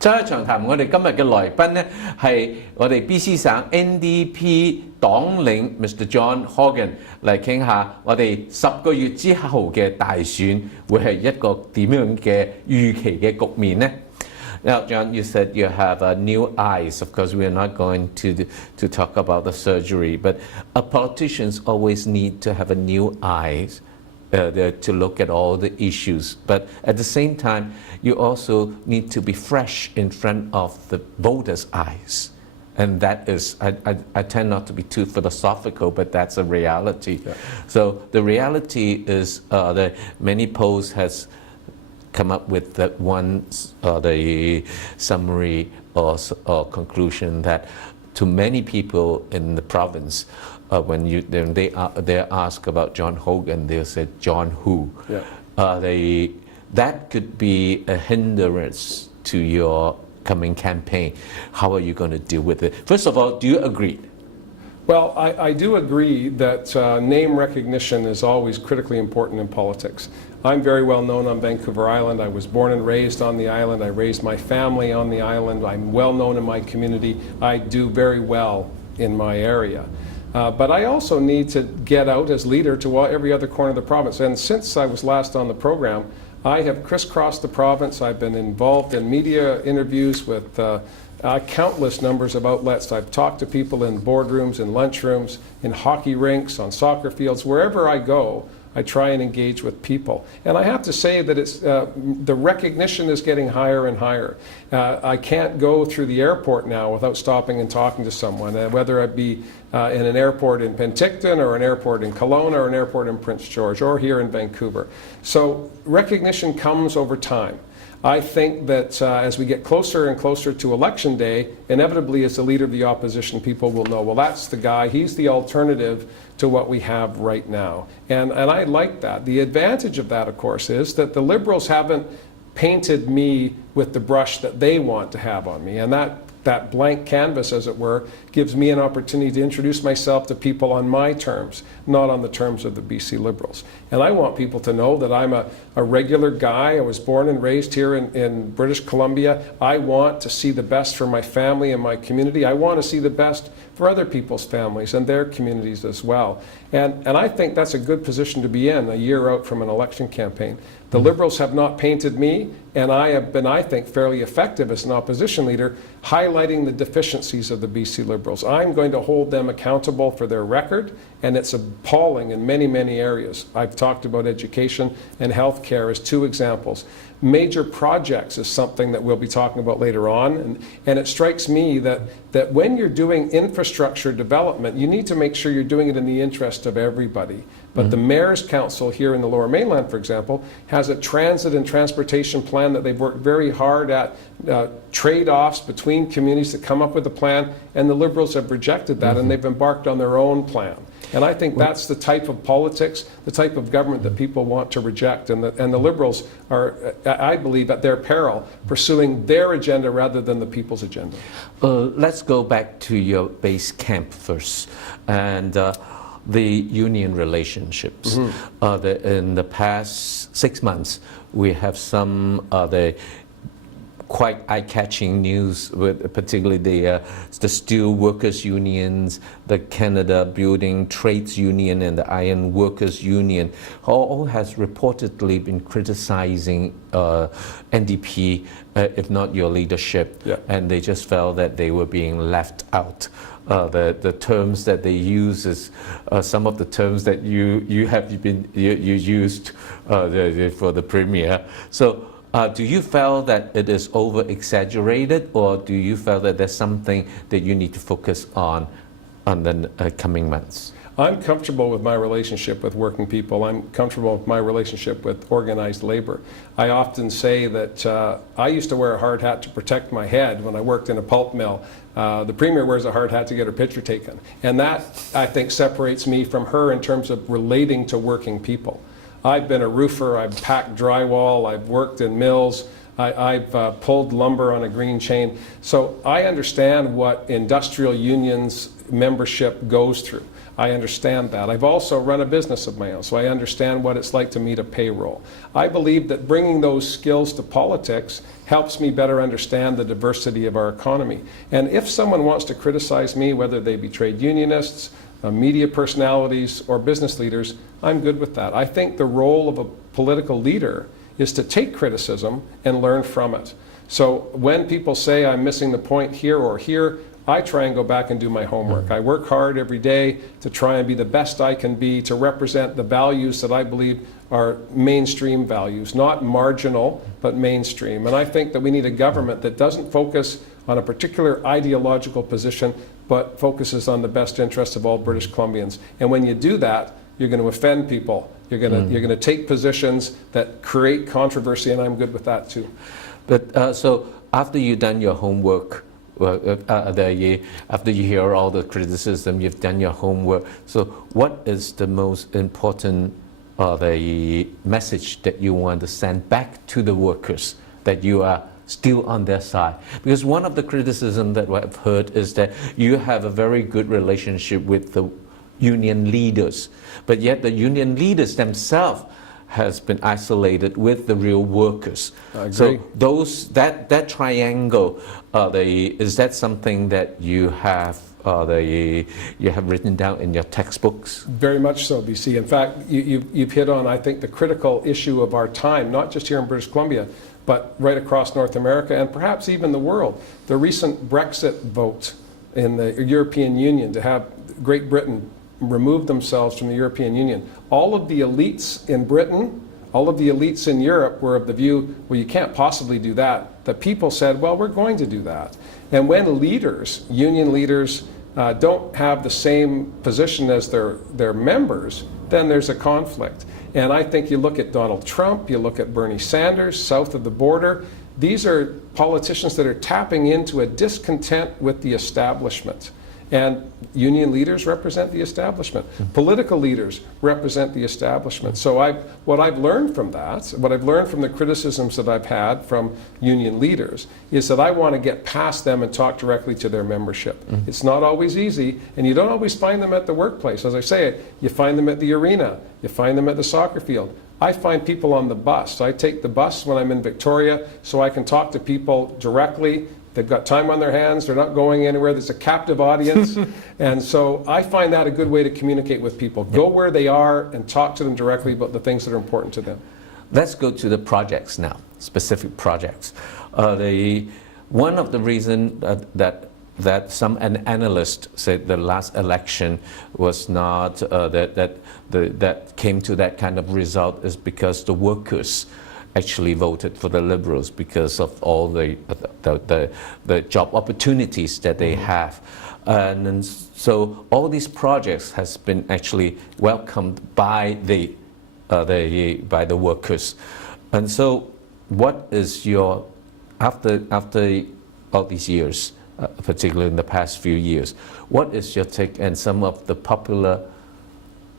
周一長談，我哋今日嘅來賓呢係我哋 BC 省 NDP 黨領 Mr. John Horgan 嚟傾下我哋10個月之後嘅大選會係一個點樣嘅預期嘅局面呢？ Now, John, you said you have new eyes. Of course, we are not going to talk about the surgery, but politicians always need to have a new eyes to look at all the issues. But at the same time, you also need to be fresh in front of the voters' eyes. And that is, I tend not to be too philosophical, but that's a reality. Yeah. So the reality is that many polls has come up with that one the summary or conclusion that to many people in the province, when they're asked about John Horgan, they'll say John who. Yeah. That could be a hindrance to your coming campaign. How are you going to deal with it? First of all, do you agree? Well, I do agree that name recognition is always critically important in politics. I'm very well known on Vancouver Island. I was born and raised on the island. I raised my family on the island. I'm well known in my community. I do very well in my area. But I also need to get out as leader to every other corner of the province. And since I was last on the program, I have crisscrossed the province. I've been involved in media interviews with countless numbers of outlets. I've talked to people in boardrooms, in lunchrooms, in hockey rinks, on soccer fields. Wherever I go, I try and engage with people. And I have to say that it's, the recognition is getting higher and higher. I can't go through the airport now without stopping and talking to someone, whether it be in an airport in Penticton or an airport in Kelowna or an airport in Prince George or here in Vancouver. So recognition comes over time. I think that as we get closer and closer to Election Day, inevitably as the leader of the opposition, people will know, well, that's the guy, he's the alternative to what we have right now. And I like that. The advantage of that, of course, is that the Liberals haven't painted me with the brush that they want to have on me. And that blank canvas, as it were, gives me an opportunity to introduce myself to people on my terms, not on the terms of the BC Liberals. And I want people to know that I'm a regular guy. I was born and raised here in British Columbia. I want to see the best for my family and my community. I want to see the best for other people's families and their communities as well. And I think that's a good position to be in a year out from an election campaign. The Liberals have not painted me, and I have been, I think, fairly effective as an opposition leader, highlighting the deficiencies of the BC Liberals. I'm going to hold them accountable for their record, and it's appalling in many, many areas. I've talked about education and health care as two examples. Major projects is something that we'll be talking about later on, and it strikes me that when you're doing infrastructure development, you need to make sure you're doing it in the interest of everybody. But the Mayor's Council here in the Lower Mainland, for example, has a transit and transportation plan that they've worked very hard at, trade-offs between communities to come up with a plan, and the Liberals have rejected that, and they've embarked on their own plan. And I think that's the type of politics, the type of government that people want to reject. And the Liberals are, I believe, at their peril, pursuing their agenda rather than the people's agenda. Let's go back to your base camp first. And the union relationships. In the past 6 months, we have some the quite eye-catching news, with particularly the steel workers unions, the Canada Building Trades Union, and the Iron Workers Union, all has reportedly been criticizing NDP, if not your leadership, and they just felt that they were being left out. The terms that they use is some of the terms that you used for the premier. So do you feel that it is over-exaggerated, or do you feel that there's something that you need to focus on the coming months? I'm comfortable with my relationship with working people. I'm comfortable with my relationship with organized labor. I often say that I used to wear a hard hat to protect my head when I worked in a pulp mill. The Premier wears a hard hat to get her picture taken. And that, I think, separates me from her in terms of relating to working people. I've been a roofer, I've packed drywall, I've worked in mills, I've pulled lumber on a green chain. So I understand what industrial unions membership goes through. I understand that. I've also run a business of my own, so I understand what it's like to meet a payroll. I believe that bringing those skills to politics helps me better understand the diversity of our economy. And if someone wants to criticize me, whether they be trade unionists, media personalities, or business leaders, I'm good with that. I think the role of a political leader is to take criticism and learn from it. So when people say I'm missing the point here or here, I try and go back and do my homework. I work hard every day to try and be the best I can be, to represent the values that I believe are mainstream values, not marginal, but mainstream. And I think that we need a government that doesn't focus on a particular ideological position, but focuses on the best interests of all British Columbians. And when you do that, you're going to offend people. You're going to take positions that create controversy, and I'm good with that too. But so after you've done your homework, after you hear all the criticism, you've done your homework. So what is the most important the message that you want to send back to the workers, that you are still on their side? Because one of the criticisms that I've heard is that you have a very good relationship with the union leaders, but yet the union leaders themselves has been isolated with the real workers. I agree. So that triangle, is that something that you have written down in your textbooks? Very much so, BC. In fact, you've hit on, I think, the critical issue of our time, not just here in British Columbia, but right across North America and perhaps even the world. The recent Brexit vote in the European Union to have Great Britain remove themselves from the European Union. All of the elites in Britain, all of the elites in Europe were of the view, well, you can't possibly do that. The people said, well, we're going to do that. And when leaders, union leaders, don't have the same position as their members, then there's a conflict. And I think you look at Donald Trump, you look at Bernie Sanders, south of the border, these are politicians that are tapping into a discontent with the establishment. And union leaders represent the establishment. Political leaders represent the establishment. So what I've learned from that, what I've learned from the criticisms that I've had from union leaders, is that I want to get past them and talk directly to their membership. It's not always easy, and you don't always find them at the workplace. As I say, you find them at the arena, you find them at the soccer field. I find people on the bus. I take the bus when I'm in Victoria so I can talk to people directly. They've got time on their hands, they're not going anywhere, there's a captive audience. And so I find that a good way to communicate with people. Go where they are and talk to them directly about the things that are important to them. Let's go to the projects now, specific projects. One of the reasons that some analysts said the last election was not, that came to that kind of result is because the workers actually voted for the Liberals because of all the job opportunities that they have. And so all these projects has been actually welcomed by the workers. And so what is your, after all these years, particularly in the past few years, what is your take on some of the popular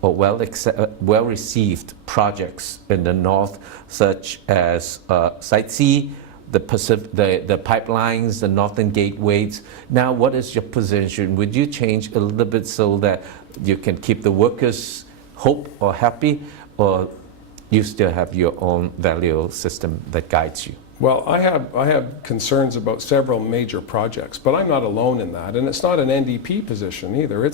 or well-received projects in the north, such as Site C, the pipelines, the northern gateways? Now, what is your position? Would you change a little bit so that you can keep the workers hope or happy, or you still have your own value system that guides you? Well, I have concerns about several major projects, but I'm not alone in that, and it's not an NDP position either.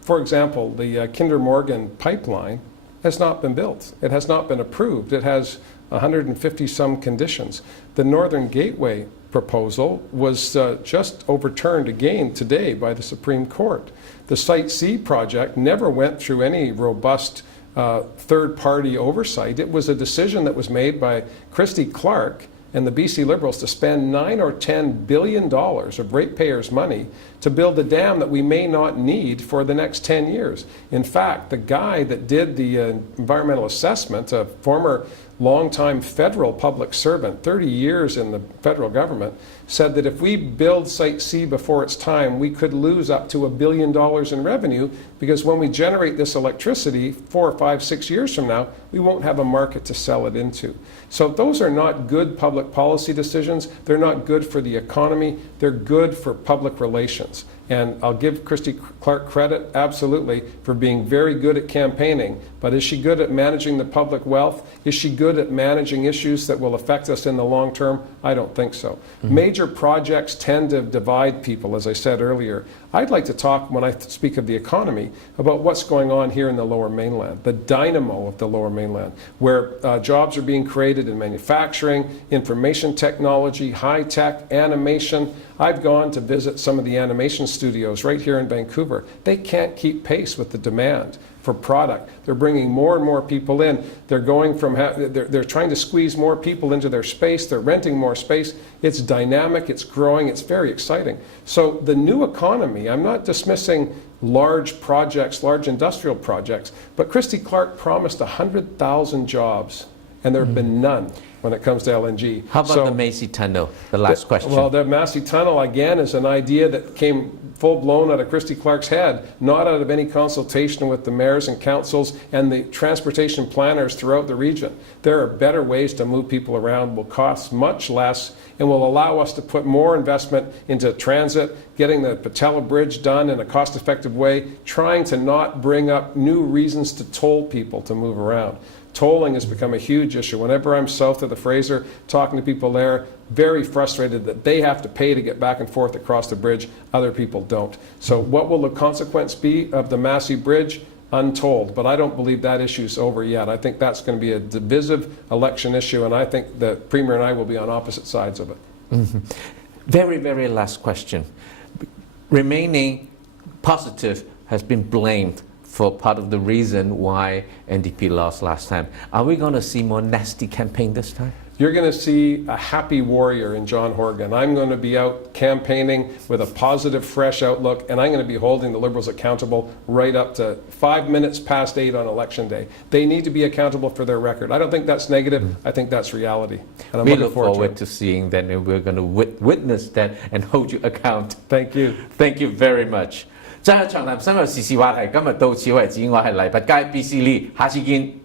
For example, the Kinder Morgan pipeline has not been built. It has not been approved. It has 150 some conditions. The Northern Gateway proposal was just overturned again today by the Supreme Court. The Site C project never went through any robust third-party oversight. It was a decision that was made by Christy Clark and the BC Liberals to spend $9 or $10 billion of ratepayers' money to build a dam that we may not need for the next 10 years. In fact, the guy that did the environmental assessment, a former longtime federal public servant, 30 years in the federal government, said that if we build Site C before its time, we could lose up to $1 billion in revenue, because when we generate this electricity 4 or 5, 6 years from now, we won't have a market to sell it into. So those are not good public policy decisions. They're not good for the economy. They're good for public relations. And I'll give Christy Clark credit, absolutely, for being very good at campaigning. But is she good at managing the public wealth? Is she good at managing issues that will affect us in the long term? I don't think so. Major projects tend to divide people, as I said earlier. I'd like to talk, when I speak of the economy, about what's going on here in the Lower Mainland, the dynamo of the Lower Mainland, where jobs are being created in manufacturing, information technology, high-tech, animation. I've gone to visit some of the animation studios right here in Vancouver. They can't keep pace with the demand for product. They're bringing more and more people in. They're going from, they're trying to squeeze more people into their space. They're renting more space. It's dynamic, it's growing, it's very exciting. So the new economy, I'm not dismissing large projects, large industrial projects, but Christy Clark promised 100,000 jobs, and there have been none when it comes to LNG. How about the Massey Tunnel? The last question. Well, the Massey Tunnel, again, is an idea that came full-blown out of Christy Clark's head, not out of any consultation with the mayors and councils and the transportation planners throughout the region. There are better ways to move people around, will cost much less, and will allow us to put more investment into transit, getting the Patella Bridge done in a cost-effective way, trying to not bring up new reasons to toll people to move around. Tolling has become a huge issue. Whenever I'm south of the Fraser, talking to people there, very frustrated that they have to pay to get back and forth across the bridge. Other people don't. So what will the consequence be of the Massey Bridge? Untold. But I don't believe that issue is over yet. I think that's going to be a divisive election issue, and I think the Premier and I will be on opposite sides of it. Very, very last question. Remaining positive has been blamed for part of the reason why NDP lost last time. Are we going to see more nasty campaign this time? You're going to see a happy warrior in John Horgan. I'm going to be out campaigning with a positive, fresh outlook, and I'm going to be holding the Liberals accountable right up to 5 minutes past 8 on Election Day. They need to be accountable for their record. I don't think that's negative. I think that's reality. And I'm we looking look forward forward to seeing that, and we're going to witness that and hold you account. Thank you. Thank you very much. 真係長談深入時事話題，今日到此為止。我係黎拔佳 BC Lee，下次見。